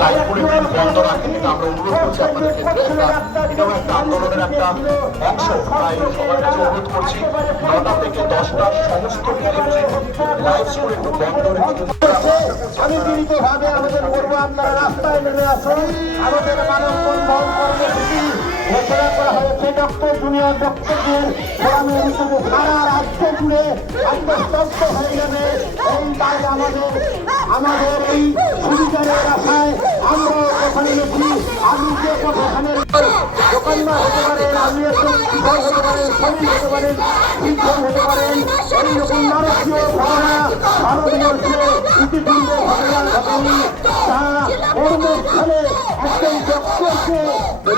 লাইটগুলো একটু বন্ধ রাখেন, এটা আমরা অনুরোধ করছি আপনাদের ক্ষেত্রে। এটাও একটা আন্দোলনের একটা অংশ, তাই সবার কাছে অনুরোধ করছি 9টা থেকে 10টা সমস্ত ইলেকট্রিক লাইটসগুলো একটু বন্ধ রেখে। আমি বিনীতভাবে আবেদন করবো, আপনারা রাস্তায় নেমে আসুন। আমাদের মানববন্ধন কর্মসূচি ঘোষণা করা হয়েছে ডক্টর জুনিয়র ডক্টরদের ফোরামের হিসেবে সারা রাজ্য জুড়ে আত্মস্তব্ধ হয়ে যাবে। এই তাই আমাদের এই সুবিধারের আশায় আমরা ওখানে গেছি। আমি যে ওখানের দোকানদার হতে পারেন, আপনি একজন কৃষক হতে পারেন, শ্রমিক হতে পারেন, শিক্ষক হতে পারেন, এইরকম নারকীয় ঘটনা ভারতবর্ষে ইতিপূর্বে ঘটনা ঘটেনি। তা কর্মস্থলে একজন ডক্টরকে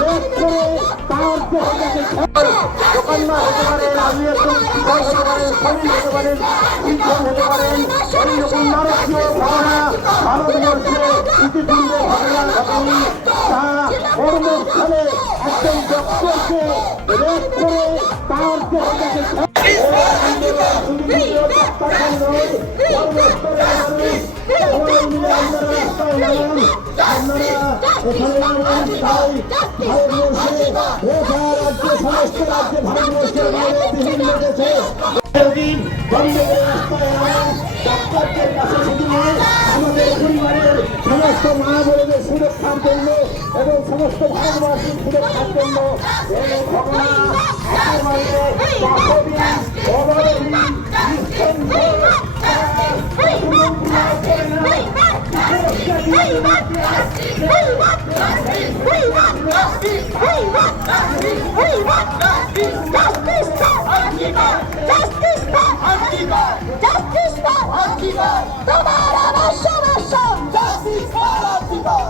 রেপ করে তার দোকানদার হতে পারেন, আপনি একজন কৃষক হতে পারেন, শ্রমিক হতে পারেন, শিক্ষক হতে পারেন, এইরকম নারকীয় ঘটনা ভারতবর্ষে ইতিপূর্বে ঘটনা ঘটেনি। তা কর্মস্থলে একজন ডক্টরকে রেপ করে তার সমস্ত রাজ্যে ভারতবর্ষের বাইরে বিভিন্ন দেশে ডাক্তারদের কাছে শুধু নয়, আমাদের পরিবারের সমস্ত মা বোনদের সুরক্ষার জন্য এবং সমস্ত ভারতবাসীর সুরক্ষার জন্য এই ঘটনা তোমার আমার সমস্যা, জাস্টিস ফর আর্টিকেল।